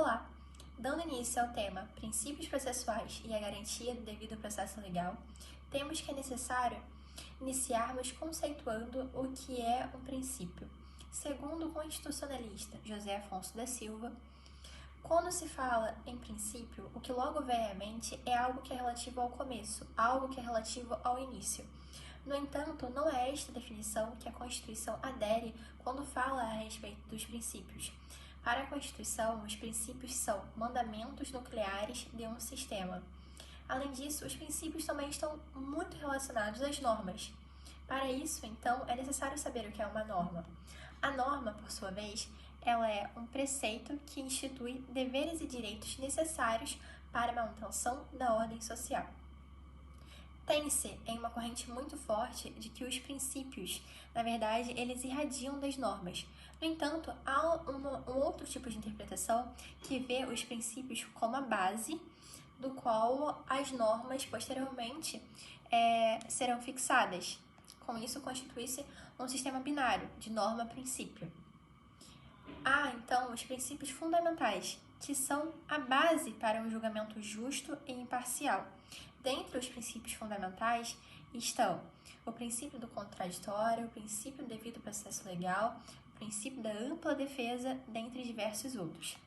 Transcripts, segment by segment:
Olá! Dando início ao tema Princípios Processuais e a Garantia do Devido Processo Legal, temos que é necessário iniciarmos conceituando o que é um princípio. Segundo o constitucionalista José Afonso da Silva, quando se fala em princípio, o que logo vem à mente é algo que é relativo ao começo, algo que é relativo ao início. No entanto, não é esta definição que a Constituição adere quando fala a respeito dos princípios. Para a Constituição, os princípios são mandamentos nucleares de um sistema. Além disso, os princípios também estão muito relacionados às normas. Para isso, então, é necessário saber o que é uma norma. A norma, por sua vez, ela é um preceito que institui deveres e direitos necessários para a manutenção da ordem social. Tem-se em uma corrente muito forte de que os princípios, na verdade, eles irradiam das normas. No entanto, há um outro tipo de interpretação que vê os princípios como a base do qual as normas, posteriormente, serão fixadas. Com isso, constitui-se um sistema binário de norma-princípio. Há, então, os princípios fundamentais, que são a base para um julgamento justo e imparcial. Dentre os princípios fundamentais estão o princípio do contraditório, o princípio do devido processo legal, o princípio da ampla defesa, dentre diversos outros.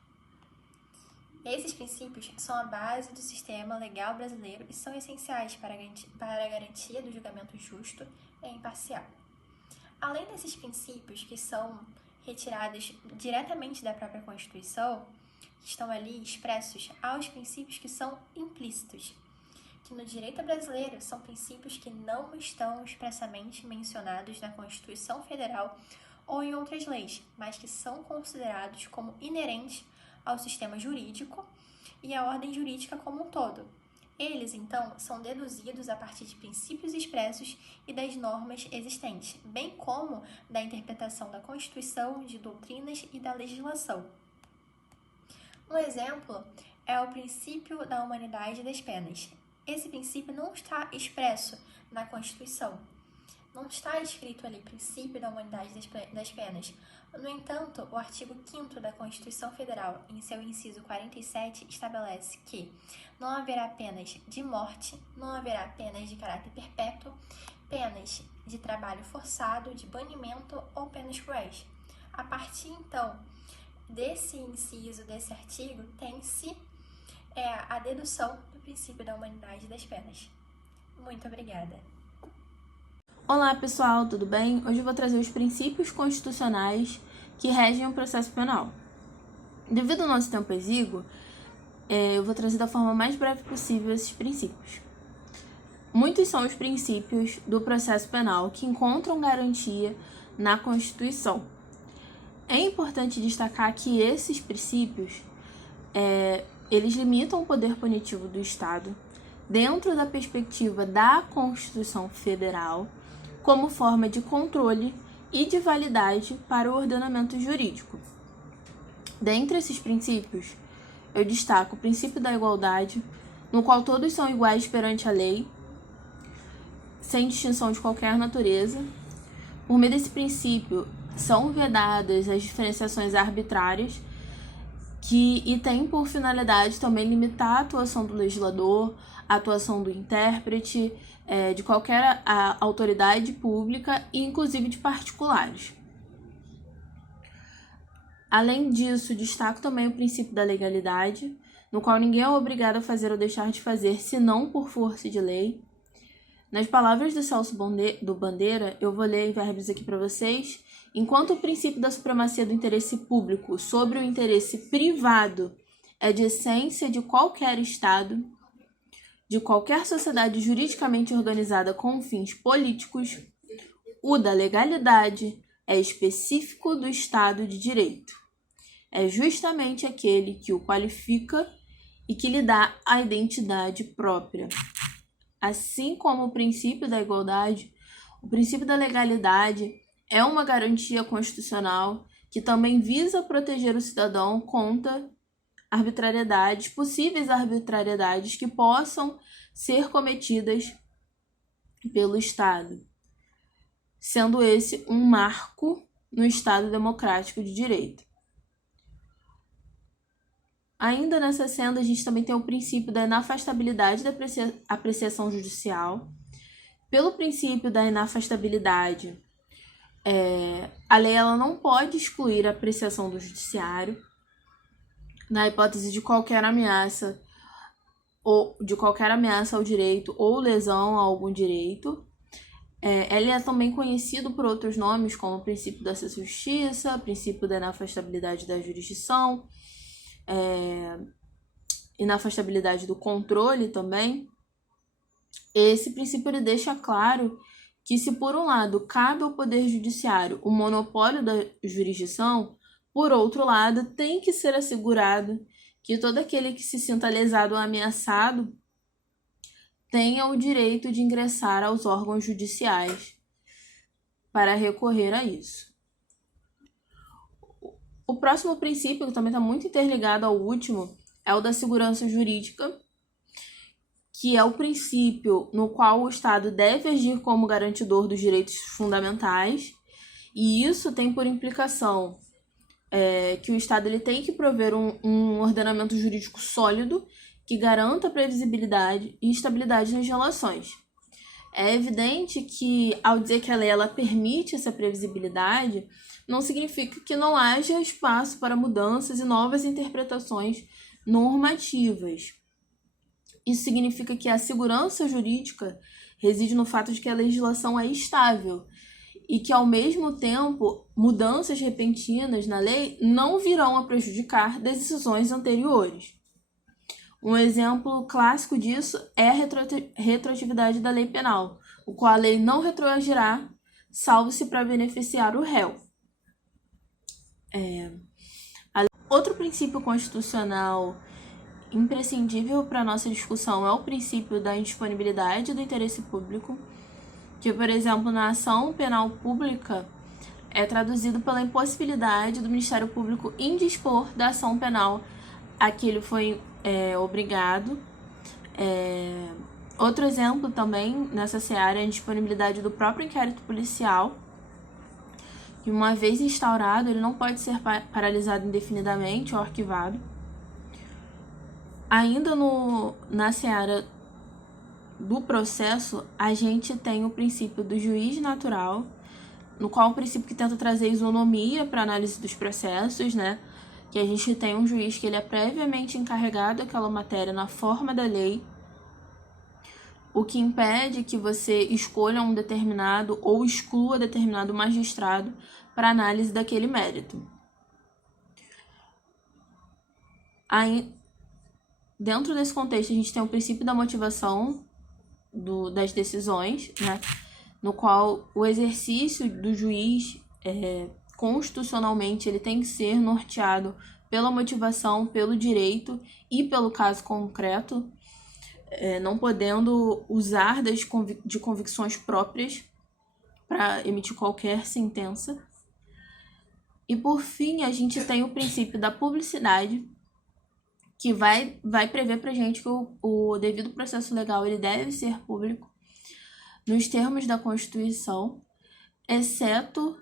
Esses princípios são a base do sistema legal brasileiro e são essenciais para a garantia do julgamento justo e imparcial. Além desses princípios que são retirados diretamente da própria Constituição, que estão ali expressos, há os princípios que são implícitos, que no direito brasileiro são princípios que não estão expressamente mencionados na Constituição Federal ou em outras leis, mas que são considerados como inerentes ao sistema jurídico e à ordem jurídica como um todo. Eles, então, são deduzidos a partir de princípios expressos e das normas existentes, bem como da interpretação da Constituição, de doutrinas e da legislação. Um exemplo é o princípio da humanidade das penas. Esse princípio não está expresso na Constituição. Não está escrito ali, princípio da humanidade das penas. No entanto, o artigo 5º da Constituição Federal, em seu inciso 47, estabelece que não haverá penas de morte, não haverá penas de caráter perpétuo, penas de trabalho forçado, de banimento ou penas cruéis. A partir, então, desse inciso, desse artigo, tem-se a dedução do princípio da humanidade das penas. Muito obrigada. Olá pessoal, tudo bem? Hoje eu vou trazer os princípios constitucionais que regem o processo penal. Devido ao nosso tempo exíguo, eu vou trazer da forma mais breve possível esses princípios. Muitos são os princípios do processo penal que encontram garantia na Constituição. É importante destacar que esses princípios, eles limitam o poder punitivo do Estado dentro da perspectiva da Constituição Federal como forma de controle e de validade para o ordenamento jurídico. Dentre esses princípios, eu destaco o princípio da igualdade, no qual todos são iguais perante a lei, sem distinção de qualquer natureza. Por meio desse princípio, são vedadas as diferenciações arbitrárias e tem por finalidade também limitar a atuação do legislador, a atuação do intérprete, de qualquer autoridade pública e inclusive de particulares. Além disso, destaco também o princípio da legalidade, no qual ninguém é obrigado a fazer ou deixar de fazer, senão por força de lei. Nas palavras do Celso Bandeira, eu vou ler em verbos aqui para vocês. Enquanto o princípio da supremacia do interesse público sobre o interesse privado é de essência de qualquer Estado, de qualquer sociedade juridicamente organizada com fins políticos, o da legalidade é específico do Estado de Direito. É justamente aquele que o qualifica e que lhe dá a identidade própria. Assim como o princípio da igualdade, o princípio da legalidade é uma garantia constitucional que também visa proteger o cidadão contra possíveis arbitrariedades que possam ser cometidas pelo Estado, sendo esse um marco no Estado democrático de direito. Ainda nessa senda, a gente também tem o princípio da inafastabilidade da apreciação judicial. Pelo princípio da inafastabilidade, a lei ela não pode excluir a apreciação do judiciário na hipótese de qualquer ameaça ao direito ou lesão a algum direito. Ele é também conhecido por outros nomes, como o princípio da acesso à justiça, princípio da inafastabilidade da jurisdição, inafastabilidade do controle também. Esse princípio ele deixa claro que se por um lado cabe ao Poder Judiciário o monopólio da jurisdição, por outro lado tem que ser assegurado que todo aquele que se sinta lesado ou ameaçado tenha o direito de ingressar aos órgãos judiciais para recorrer a isso. O próximo princípio, que também está muito interligado ao último, é o da segurança jurídica, que é o princípio no qual o Estado deve agir como garantidor dos direitos fundamentais, e isso tem por implicação que o Estado ele tem que prover um ordenamento jurídico sólido que garanta previsibilidade e estabilidade nas relações. É evidente que, ao dizer que a lei ela permite essa previsibilidade, não significa que não haja espaço para mudanças e novas interpretações normativas. Isso significa que a segurança jurídica reside no fato de que a legislação é estável e que, ao mesmo tempo, mudanças repentinas na lei não virão a prejudicar decisões anteriores. Um exemplo clássico disso é a retroatividade da lei penal, o qual a lei não retroagirá, salvo-se para beneficiar o réu. Outro princípio constitucional imprescindível para a nossa discussão é o princípio da indisponibilidade do interesse público, que, por exemplo, na ação penal pública é traduzido pela impossibilidade do Ministério Público indispor da ação penal a que ele foi obrigado. Outro exemplo também nessa seara é a indisponibilidade do próprio inquérito policial, que, uma vez instaurado, ele não pode ser paralisado indefinidamente ou arquivado. Ainda na seara do processo, a gente tem o princípio do juiz natural, no qual é um princípio que tenta trazer isonomia para a análise dos processos, né? Que a gente tem um juiz que ele é previamente encarregado daquela matéria na forma da lei, o que impede que você escolha um determinado ou exclua determinado magistrado para análise daquele mérito. Dentro desse contexto, a gente tem o princípio da motivação das decisões, né? No qual o exercício do juiz constitucionalmente ele tem que ser norteado pela motivação, pelo direito e pelo caso concreto, não podendo usar de convicções próprias para emitir qualquer sentença. E, por fim, a gente tem o princípio da publicidade, que vai prever para a gente que o devido processo legal ele deve ser público nos termos da Constituição, exceto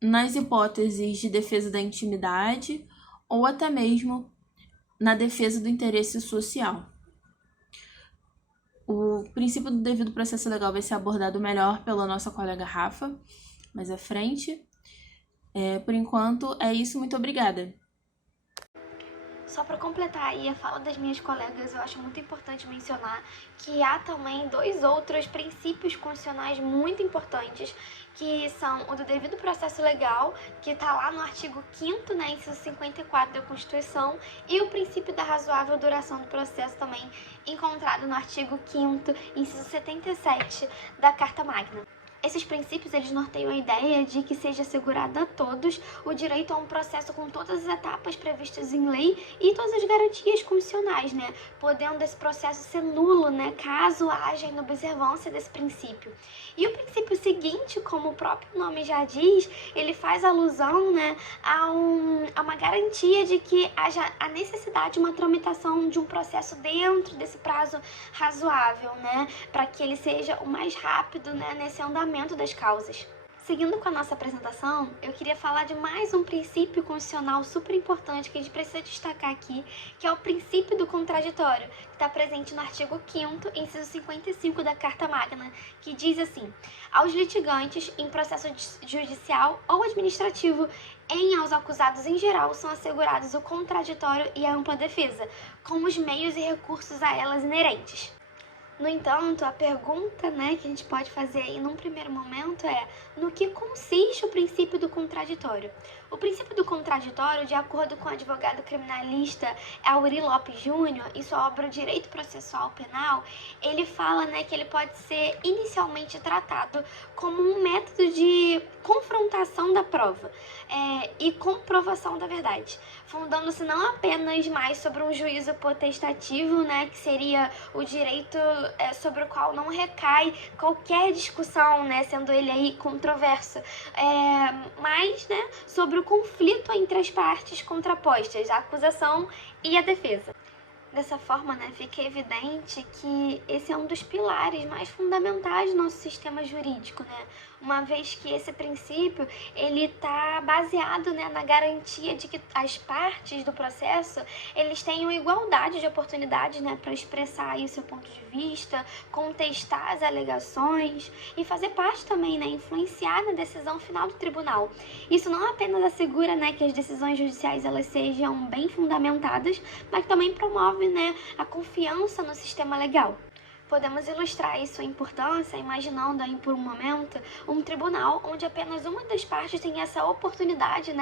nas hipóteses de defesa da intimidade ou até mesmo na defesa do interesse social. O princípio do devido processo legal vai ser abordado melhor pela nossa colega Rafa, mais à frente. Por enquanto, é isso. Muito obrigada. Só para completar aí a fala das minhas colegas, eu acho muito importante mencionar que há também 2 outros princípios constitucionais muito importantes, que são o do devido processo legal, que está lá no artigo 5º, né, inciso 54 da Constituição, e o princípio da razoável duração do processo também encontrado no artigo 5º, inciso 77 da Carta Magna. Esses princípios, eles norteiam a ideia de que seja assegurado a todos o direito a um processo com todas as etapas previstas em lei e todas as garantias constitucionais, né? Podendo esse processo ser nulo, né? Caso haja inobservância desse princípio. E o princípio seguinte, como o próprio nome já diz, ele faz alusão, né, a uma garantia de que haja a necessidade de uma tramitação de um processo dentro desse prazo razoável, né? Para que ele seja o mais rápido, né, nesse andamento das causas. Seguindo com a nossa apresentação, eu queria falar de mais um princípio constitucional super importante que a gente precisa destacar aqui, que é o princípio do contraditório, que está presente no artigo 5º, inciso 55 da Carta Magna, que diz assim: aos litigantes em processo judicial ou administrativo, aos acusados em geral, são assegurados o contraditório e a ampla defesa, com os meios e recursos a elas inerentes. No entanto, a pergunta, que a gente pode fazer aí num primeiro momento é: no que consiste o princípio do contraditório? O princípio do contraditório, de acordo com o advogado criminalista Aury Lopes Júnior, em sua obra Direito Processual Penal, ele fala que ele pode ser inicialmente tratado como um método de confrontação da prova e comprovação da verdade, fundando-se não apenas mais sobre um juízo potestativo, que seria o direito sobre o qual não recai qualquer discussão, sendo ele aí controverso, mas sobre o conflito entre as partes contrapostas, a acusação e a defesa. Dessa forma, fica evidente que esse é um dos pilares mais fundamentais do nosso sistema jurídico, uma vez que esse princípio ele está baseado na garantia de que as partes do processo eles tenham igualdade de oportunidades para expressar aí o seu ponto de vista, contestar as alegações e fazer parte também, influenciar na decisão final do tribunal. Isso não apenas assegura que as decisões judiciais elas sejam bem fundamentadas, mas também promove a confiança no sistema legal. Podemos ilustrar aí sua importância imaginando aí por um momento um tribunal onde apenas uma das partes tem essa oportunidade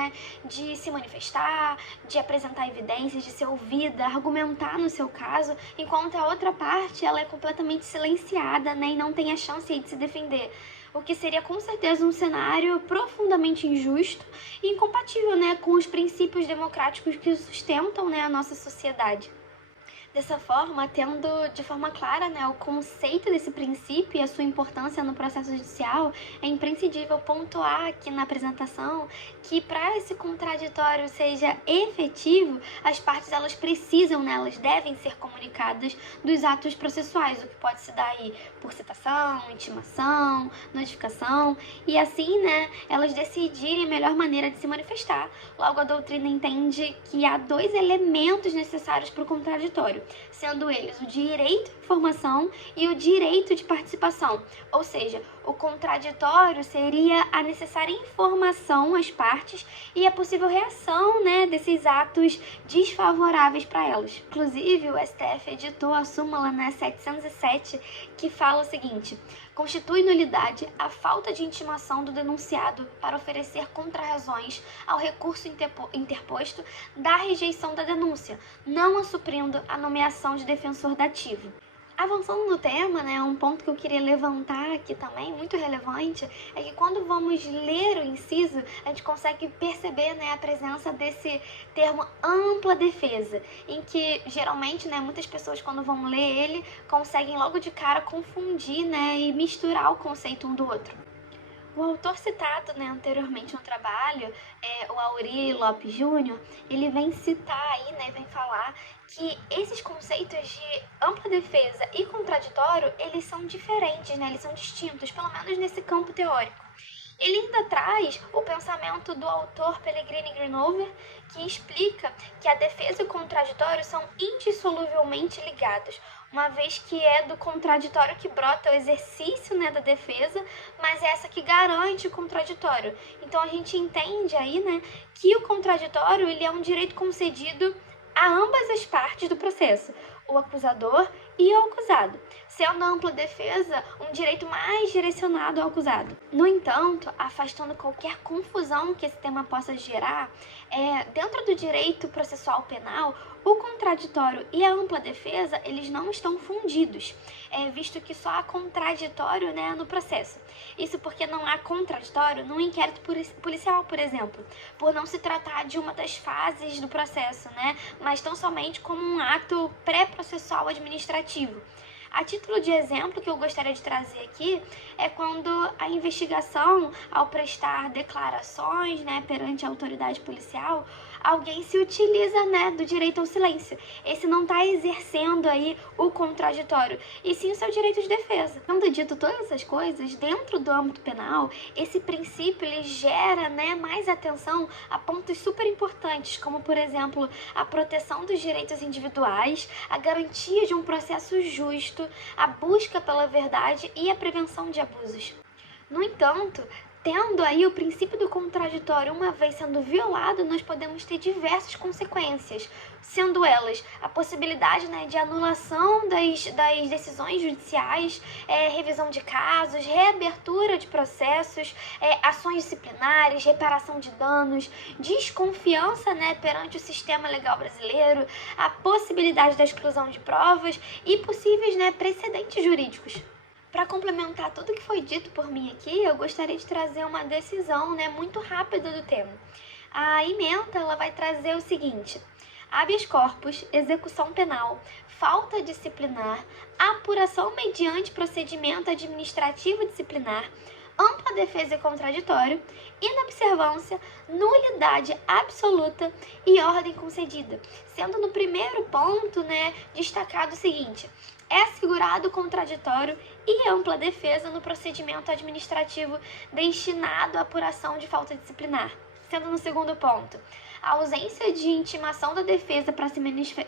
de se manifestar, de apresentar evidências, de ser ouvida, argumentar no seu caso, enquanto a outra parte ela é completamente silenciada e não tem a chance aí de se defender. O que seria com certeza um cenário profundamente injusto e incompatível com os princípios democráticos que sustentam a nossa sociedade. Dessa forma, tendo de forma clara o conceito desse princípio e a sua importância no processo judicial, é imprescindível pontuar aqui na apresentação que para esse contraditório seja efetivo, as partes elas precisam, elas devem ser comunicadas dos atos processuais, o que pode se dar aí por citação, intimação, notificação, e assim, elas decidirem a melhor maneira de se manifestar. Logo, a doutrina entende que há dois elementos necessários para o contraditório, sendo eles o direito à informação e o direito de participação. Ou seja, o contraditório seria a necessária informação às partes e a possível reação desses atos desfavoráveis para elas. Inclusive, o STF editou a súmula 707, que fala o seguinte: constitui nulidade a falta de intimação do denunciado para oferecer contrarrazões ao recurso interposto da rejeição da denúncia, não a suprindo a nomeação de defensor dativo. Avançando no tema, um ponto que eu queria levantar aqui também, muito relevante, é que quando vamos ler o inciso, a gente consegue perceber a presença desse termo ampla defesa, em que geralmente muitas pessoas quando vão ler ele conseguem logo de cara confundir e misturar o conceito um do outro. O autor citado anteriormente no trabalho, o Aury Lopes Júnior, ele vem citar aí, vem falar que esses conceitos de ampla defesa e contraditório, eles são diferentes, eles são distintos, pelo menos nesse campo teórico. Ele ainda traz o pensamento do autor Pellegrini Grinover, que explica que a defesa e o contraditório são indissoluvelmente ligados, uma vez que é do contraditório que brota o exercício da defesa, mas é essa que garante o contraditório. Então a gente entende aí que o contraditório ele é um direito concedido a ambas as partes do processo, o acusador e o acusado, sendo a ampla defesa um direito mais direcionado ao acusado. No entanto, afastando qualquer confusão que esse tema possa gerar, dentro do direito processual penal, o contraditório e a ampla defesa, eles não estão fundidos, visto que só há contraditório no processo. Isso porque não há contraditório no inquérito policial, por exemplo, por não se tratar de uma das fases do processo, mas tão somente como um ato pré-processual administrativo. A título de exemplo que eu gostaria de trazer aqui é quando a investigação, ao prestar declarações perante a autoridade policial, alguém se utiliza, né, do direito ao silêncio. Esse não está exercendo aí o contraditório, e sim o seu direito de defesa. Tendo dito todas essas coisas, dentro do âmbito penal, esse princípio ele gera, né, mais atenção a pontos super importantes, como, por exemplo, a proteção dos direitos individuais, a garantia de um processo justo, a busca pela verdade e a prevenção de abusos. No entanto, tendo aí o princípio do contraditório uma vez sendo violado, nós podemos ter diversas consequências, sendo elas a possibilidade, né, de anulação das decisões judiciais, revisão de casos, reabertura de processos, ações disciplinares, reparação de danos, desconfiança, né, perante o sistema legal brasileiro, a possibilidade da exclusão de provas e possíveis, né, precedentes jurídicos. Para complementar tudo que foi dito por mim aqui, eu gostaria de trazer uma decisão, né, muito rápida do tema. A ementa ela vai trazer o seguinte: habeas corpus, execução penal, falta disciplinar, apuração mediante procedimento administrativo disciplinar, ampla defesa e contraditório, inobservância, nulidade absoluta e ordem concedida. Sendo no primeiro ponto, né, destacado o seguinte: é assegurado contraditório e ampla defesa no procedimento administrativo destinado à apuração de falta disciplinar. Sendo no segundo ponto, a ausência de intimação da defesa para se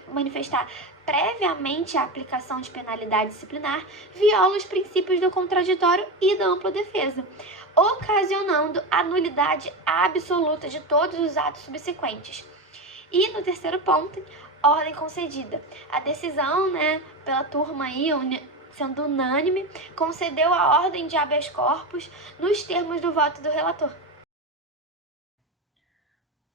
manifestar previamente à aplicação de penalidade disciplinar viola os princípios do contraditório e da ampla defesa, ocasionando a nulidade absoluta de todos os atos subsequentes. E no terceiro ponto, ordem concedida. A decisão, né, pela turma aí, sendo unânime, concedeu a ordem de habeas corpus nos termos do voto do relator.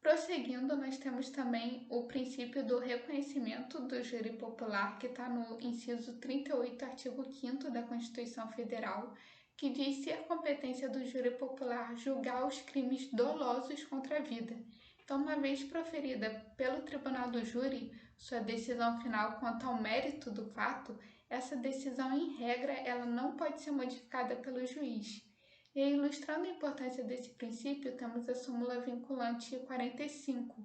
Prosseguindo, nós temos também o princípio do reconhecimento do júri popular, que está no inciso 38, artigo 5º da Constituição Federal, que diz ser competência do júri popular julgar os crimes dolosos contra a vida. Então, uma vez proferida pelo tribunal do júri sua decisão final quanto ao mérito do fato, essa decisão, em regra, ela não pode ser modificada pelo juiz. E aí, ilustrando a importância desse princípio, temos a súmula vinculante 45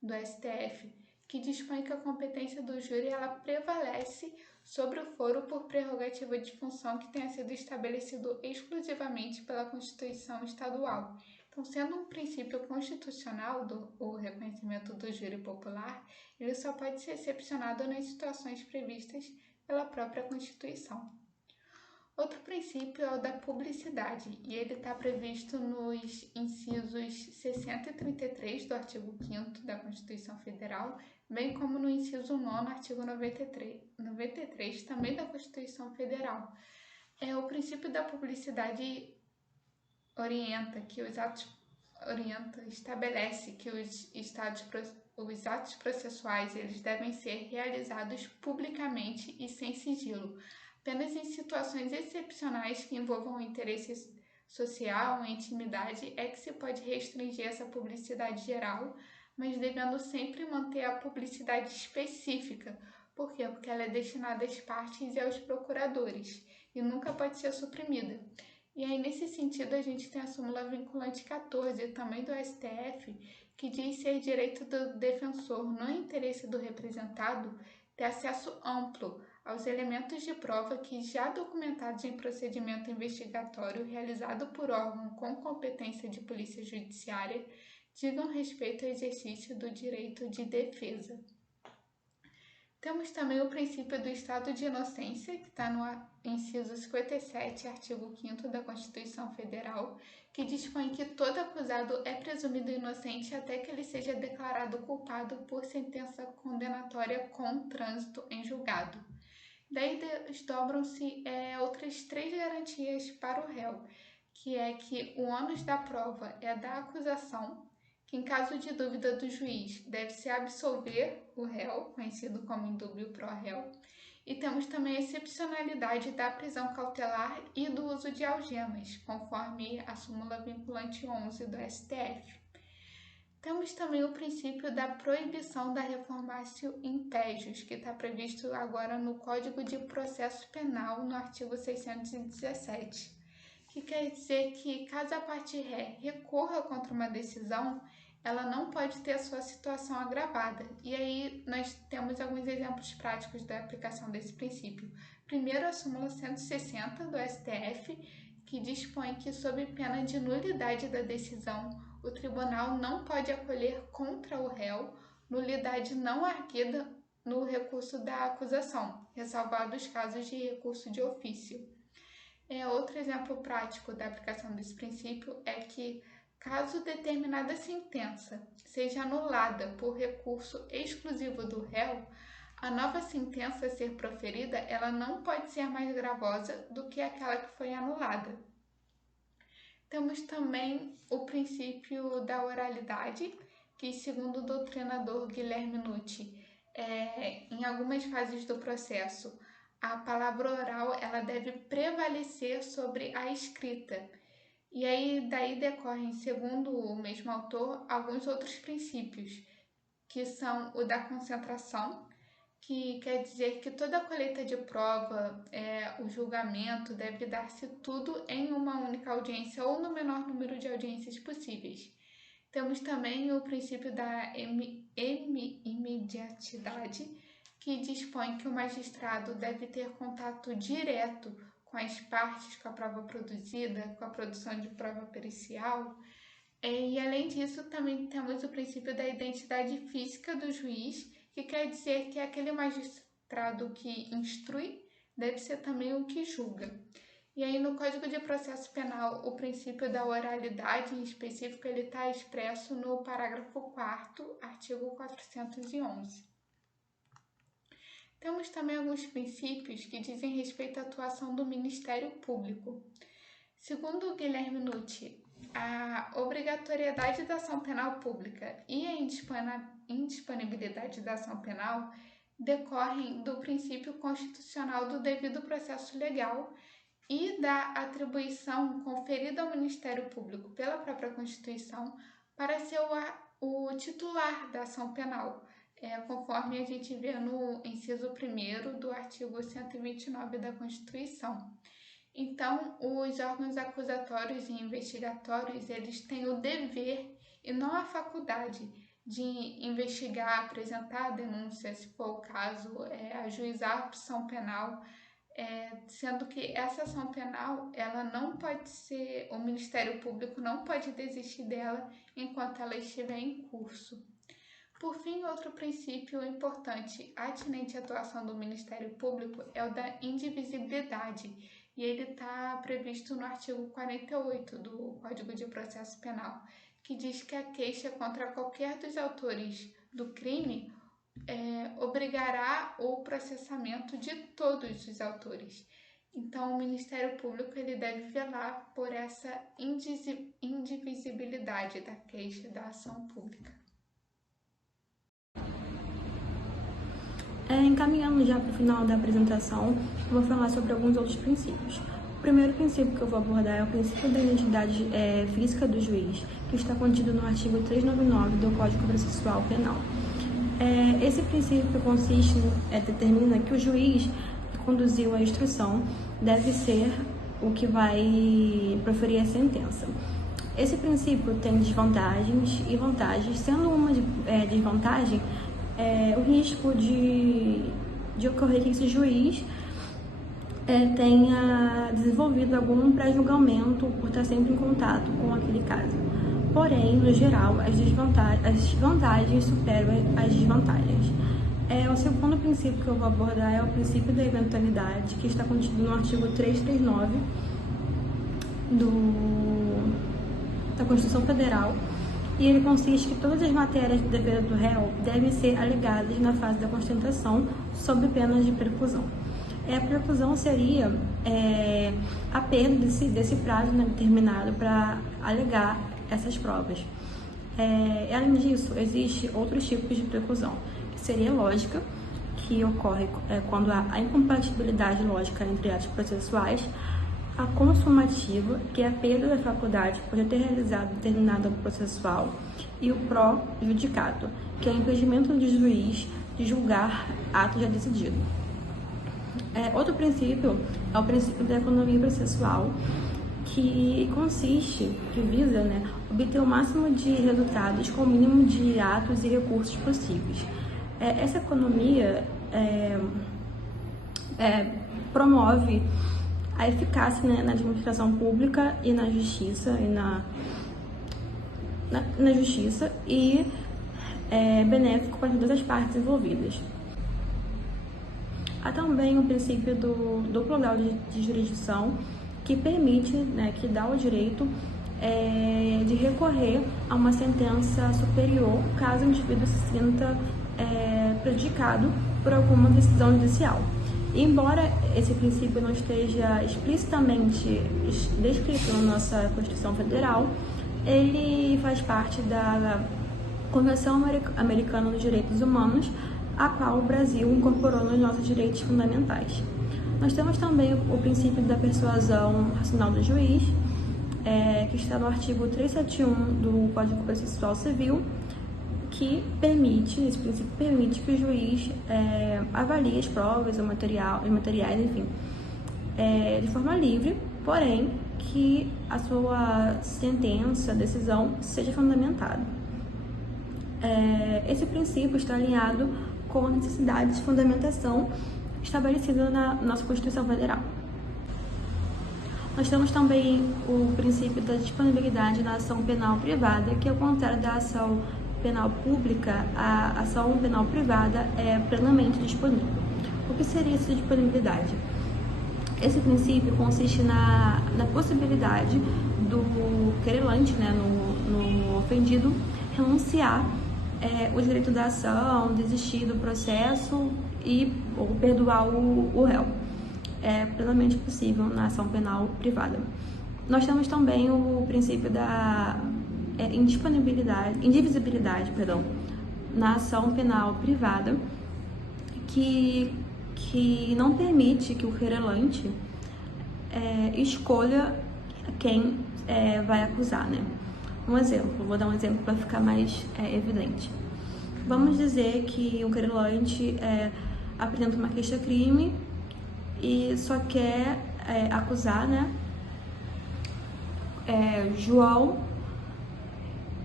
do STF, que dispõe que a competência do júri ela prevalece sobre o foro por prerrogativa de função que tenha sido estabelecido exclusivamente pela Constituição Estadual. Então, sendo um princípio constitucional o reconhecimento do júri popular, ele só pode ser excepcionado nas situações previstas pela própria Constituição. Outro princípio é o da publicidade, e ele está previsto nos incisos 60 e 33 do artigo 5º da Constituição Federal, bem como no inciso 9º, artigo 93 também da Constituição Federal. O princípio da publicidade estabelece que os atos processuais eles devem ser realizados publicamente e sem sigilo. Apenas em situações excepcionais que envolvam o interesse social ou intimidade é que se pode restringir essa publicidade geral, mas devendo sempre manter a publicidade específica. Por quê? Porque ela é destinada às partes e aos procuradores e nunca pode ser suprimida. E aí, nesse sentido, a gente tem a súmula vinculante 14, também do STF, que diz ser direito do defensor, no interesse do representado, ter acesso amplo aos elementos de prova que, já documentados em procedimento investigatório realizado por órgão com competência de polícia judiciária, digam respeito ao exercício do direito de defesa. Temos também o princípio do estado de inocência, que está no inciso 57, artigo 5º da Constituição Federal, que dispõe que todo acusado é presumido inocente até que ele seja declarado culpado por sentença condenatória com trânsito em julgado. Daí desdobram-se outras 3 garantias para o réu, que é que o ônus da prova é da acusação, que em caso de dúvida do juiz deve-se absolver o réu, conhecido como indúbio pro réu, e temos também a excepcionalidade da prisão cautelar e do uso de algemas, conforme a súmula vinculante 11 do STF. Temos também o princípio da proibição da reformatio in pejus, que está previsto agora no Código de Processo Penal, no artigo 617, que quer dizer que, caso a parte ré recorra contra uma decisão, ela não pode ter a sua situação agravada. E aí nós temos alguns exemplos práticos da aplicação desse princípio. Primeiro, a súmula 160 do STF, que dispõe que, sob pena de nulidade da decisão, o tribunal não pode acolher contra o réu nulidade não arguida no recurso da acusação, ressalvados os casos de recurso de ofício. Outro exemplo prático da aplicação desse princípio é que, caso determinada sentença seja anulada por recurso exclusivo do réu, a nova sentença a ser proferida ela não pode ser mais gravosa do que aquela que foi anulada. Temos também o princípio da oralidade, que, segundo o doutrinador Guilherme Nucci, em algumas fases do processo, a palavra oral ela deve prevalecer sobre a escrita. E aí daí decorrem, segundo o mesmo autor, alguns outros princípios, que são o da concentração, que quer dizer que toda a colheita de prova, o julgamento, deve dar-se tudo em uma única audiência ou no menor número de audiências possíveis. Temos também o princípio da imediatidade, que dispõe que o magistrado deve ter contato direto com as partes, com a prova produzida, com a produção de prova pericial. E além disso, também temos o princípio da identidade física do juiz, que quer dizer que aquele magistrado que instrui deve ser também o que julga. E aí no Código de Processo Penal, o princípio da oralidade em específico, ele está expresso no parágrafo 4º, artigo 411. Temos também alguns princípios que dizem respeito à atuação do Ministério Público. Segundo Guilherme Nucci, a obrigatoriedade da ação penal pública e a indisponibilidade da ação penal decorrem do princípio constitucional do devido processo legal e da atribuição conferida ao Ministério Público pela própria Constituição para ser o titular da ação penal, conforme a gente vê no inciso 1º do artigo 129 da Constituição. Então, os órgãos acusatórios e investigatórios, eles têm o dever e não a faculdade de investigar, apresentar a denúncia, se for o caso, ajuizar a opção penal, sendo que essa ação penal, ela não pode ser, o Ministério Público não pode desistir dela enquanto ela estiver em curso. Por fim, outro princípio importante atinente à atuação do Ministério Público é o da indivisibilidade, e ele está previsto no artigo 48 do Código de Processo Penal, que diz que a queixa contra qualquer dos autores do crime obrigará o processamento de todos os autores. Então, o Ministério Público ele deve velar por essa indivisibilidade da queixa da ação pública. Encaminhando já para o final da apresentação, eu vou falar sobre alguns outros princípios. O primeiro princípio que eu vou abordar é o princípio da identidade física do juiz, que está contido no artigo 399 do Código Processual Penal. Esse princípio determina que o juiz que conduziu a instrução deve ser o que vai proferir a sentença. Esse princípio tem desvantagens e vantagens, sendo uma desvantagem o risco de ocorrer que esse juiz tenha desenvolvido algum pré-julgamento por estar sempre em contato com aquele caso. Porém, no geral, as vantagens superam as desvantagens. O segundo princípio que eu vou abordar é o princípio da eventualidade, que está contido no artigo 339 da Constituição Federal, e ele consiste que todas as matérias de defesa do réu devem ser alegadas na fase da constatação sob pena de preclusão. A preclusão seria a perda desse prazo determinado para alegar essas provas. Além disso, existem outros tipos de preclusão, que seria lógica, que ocorre quando há a incompatibilidade lógica entre atos processuais, a consumativa, que é a perda da faculdade por ter realizado determinado ato processual, e o pró-judicado, que é o impedimento do juiz de julgar ato já decidido. Outro princípio é o princípio da economia processual, que visa, né, obter o máximo de resultados com o mínimo de atos e recursos possíveis. Essa economia promove a eficácia, né, na administração pública e na justiça e é benéfico para todas as partes envolvidas. Há também o princípio do duplo grau de jurisdição, que permite, né, que dá o direito de recorrer a uma sentença superior caso o indivíduo se sinta prejudicado por alguma decisão judicial. E, embora esse princípio não esteja explicitamente descrito na nossa Constituição Federal, ele faz parte da Convenção Americana dos Direitos Humanos, a qual o Brasil incorporou nos nossos direitos fundamentais. Nós temos também o princípio da persuasão racional do juiz, que está no artigo 371 do Código Processual Civil, que esse princípio permite que o juiz avalie as provas, os materiais, enfim, de forma livre, porém que a sua sentença, decisão, seja fundamentada. Esse princípio está alinhado com a necessidade de fundamentação estabelecida na nossa Constituição Federal. Nós temos também o princípio da disponibilidade na ação penal privada, que, ao contrário da ação penal pública, a ação penal privada é plenamente disponível. O que seria essa disponibilidade? Esse princípio consiste na possibilidade do querelante, né, no ofendido, renunciar o direito da ação, desistir do processo ou perdoar o réu. É plenamente possível na ação penal privada. Nós temos também o princípio da indivisibilidade, na ação penal privada, que não permite que o querelante escolha quem vai acusar, né? Vou dar um exemplo para ficar mais evidente. Vamos dizer que o querelante apresenta uma queixa-crime e só quer acusar, né, João,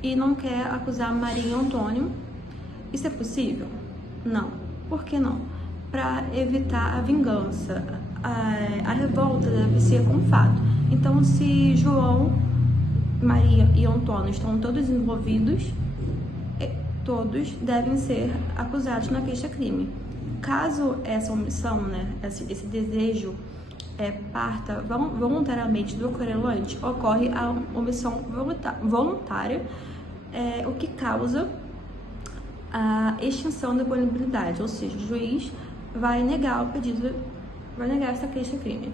e não quer acusar Maria e Antônio. Isso é possível? Não. Por que não? Para evitar a vingança. A revolta deve ser com fato. Então, se João, Maria e Antônio estão todos envolvidos, todos devem ser acusados na queixa-crime. Caso essa omissão, né, esse desejo parta voluntariamente do querelante, ocorre a omissão voluntária, o que causa a extinção da punibilidade, ou seja, o juiz vai negar essa queixa-crime.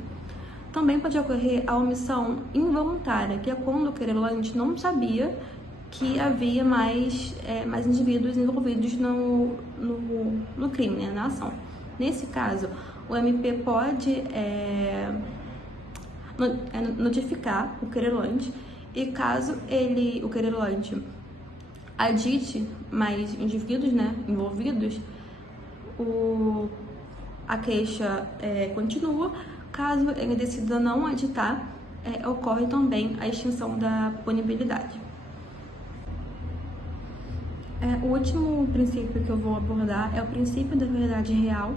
Também pode ocorrer a omissão involuntária, que é quando o querelante não sabia que havia mais indivíduos envolvidos no crime, né, na ação. Nesse caso, o MP pode notificar o querelante, e caso o querelante adite mais indivíduos, né, envolvidos, a queixa continua. Caso ele decida não aditar, ocorre também a extinção da punibilidade. O último princípio que eu vou abordar é o princípio da verdade real,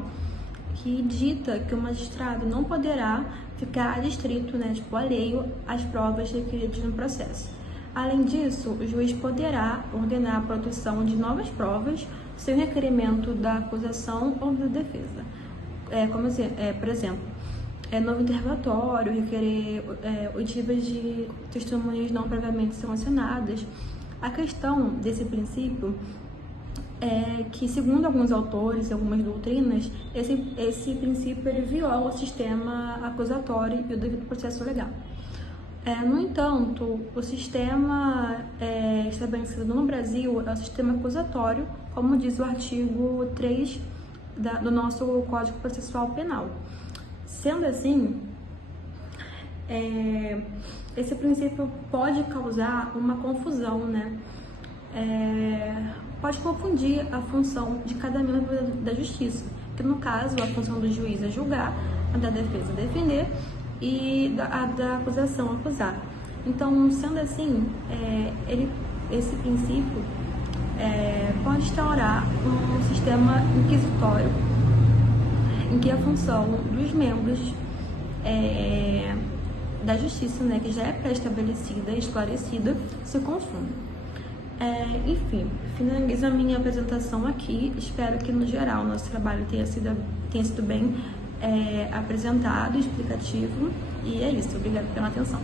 que dita que o magistrado não poderá ficar adstrito, né, alheio às provas requeridas no processo. Além disso, o juiz poderá ordenar a produção de novas provas sem requerimento da acusação ou da defesa. Por exemplo, novo interrogatório, requerer oitivas de testemunhas não previamente selecionadas. A questão desse princípio é que, segundo alguns autores e algumas doutrinas, esse princípio ele viola o sistema acusatório e o devido processo legal. No entanto, o sistema estabelecido no Brasil é o sistema acusatório, como diz o artigo 3 do nosso Código Processual Penal. Sendo assim, esse princípio pode causar uma confusão, né? Pode confundir a função de cada membro da justiça, que no caso a função do juiz é julgar, a da defesa é defender e da acusação acusar. Então, sendo assim, esse princípio pode instaurar um sistema inquisitório em que a função dos membros da justiça, né, que já é pré-estabelecida e esclarecida, se confunde. Enfim, finalizo a minha apresentação aqui. Espero que, no geral, nosso trabalho tenha sido bem apresentado, explicativo. E é isso. Obrigada pela atenção.